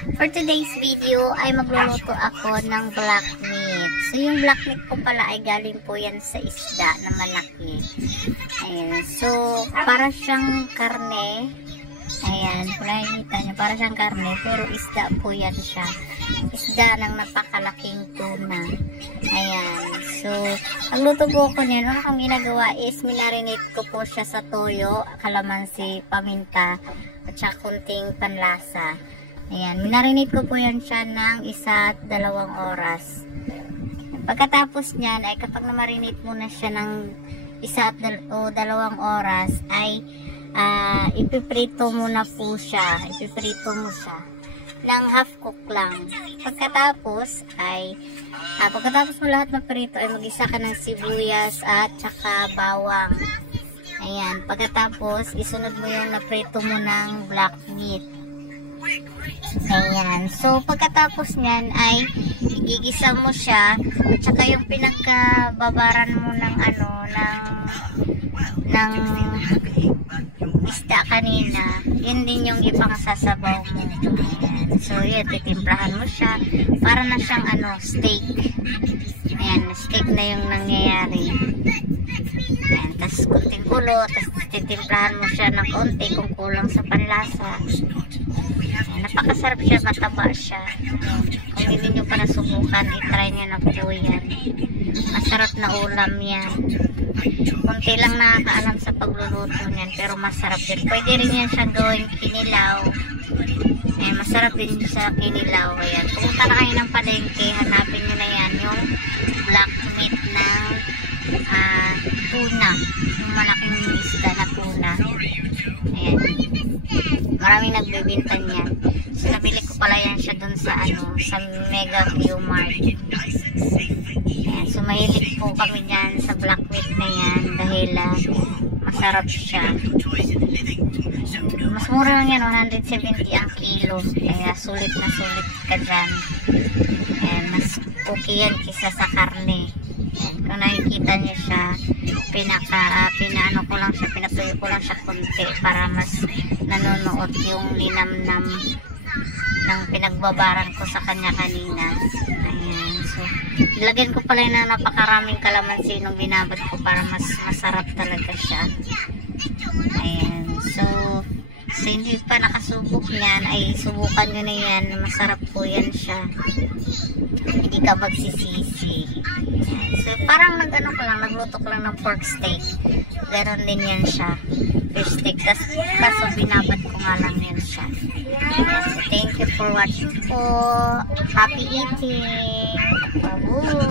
For today's video ay magluluto ako ng black meat. So yung black meat ko pala ay galing po yan sa isda na malaki. Ayan. So para siyang karne. Ayan, kung nakikita nyo, para siyang karne, pero isda po yan siya. Isda ng napakalaking tuna. Ayan, so, ang luto po ko niyan, ano kang ginagawa is, minarinate ko po siya sa toyo, kalamansi, paminta, at saka kunting panlasa. Ayan, minarinate ko po yan siya ng 1 at 2 oras. Pagkatapos niyan, ay kapag namarinate mo na siya ng 1 at 2 oras, ay ipiprito mo na po siya. Ipiprito mo siya ng half cook lang. Pagkatapos ay pagkatapos mo lahat maprito ay mag-isa ka ng sibuyas at saka bawang. Ayan, pagkatapos isunod mo yung naprito mo ng black meat. Ayan, so pagkatapos niyan ay igigisa mo siya at saka yung pinagkababaran mo ng ng isda kanina, yun din yung ipang sasabaw mo. Ayan. So yun, titimplahan mo siya para na siyang steak. Ayan, steak na yung nangyayari. Ayan, tas kunting kulo, tas titimplahan mo siya ng konti kung kulang sa panlasa. Ayan, napakasarap siya, mataba siya. Kung hindi nyo pa nasubukan, itry nyo na po yan. Masarap na ulam yan. Kunti lang nakakaalam sa pagluluto niyan, pero masarap din. Pwede rin yan siyang gawing kinilaw. Eh, masarap din sa kinilaw. Ayan. Pumunta na kayo ng palengke, hanapin nyo na yan yung black meat ng tuna. Yung malaking isda na tuna. Ayan. Maraming nagbibinta niyan. So, nabili ko pala yan siya dun sa sa Mega Q-Mart. Ayan. So, mahilig po kami dyan sa black meat na yan dahil masarap siya. Mas mura lang yan, 170 ang kilo. Kaya sulit na sulit ka dyan. Ayan, mas okay yan kisa sa karne. Ayan, kung nakikita niyo siya, pinaano ko lang siya, pinatuyo ko lang siya konti para mas nanonood yung linamnam ng pinagbabaran ko sa kanya kanina. Ayan, so ilagyan ko pala na napakaraming kalamansi nung binabad ko para mas masarap talaga siya. Ayan, so hindi pa nakasubok niyan ay subukan nyo na yan. Masarap po yan siya, hindi ka magsisisi. So parang nagluto ko lang ng pork steak, ganon din yan siya, fish steak, kaso binabad ko nga lang yan siya. So, thank you for watching po. Happy eating. Bye.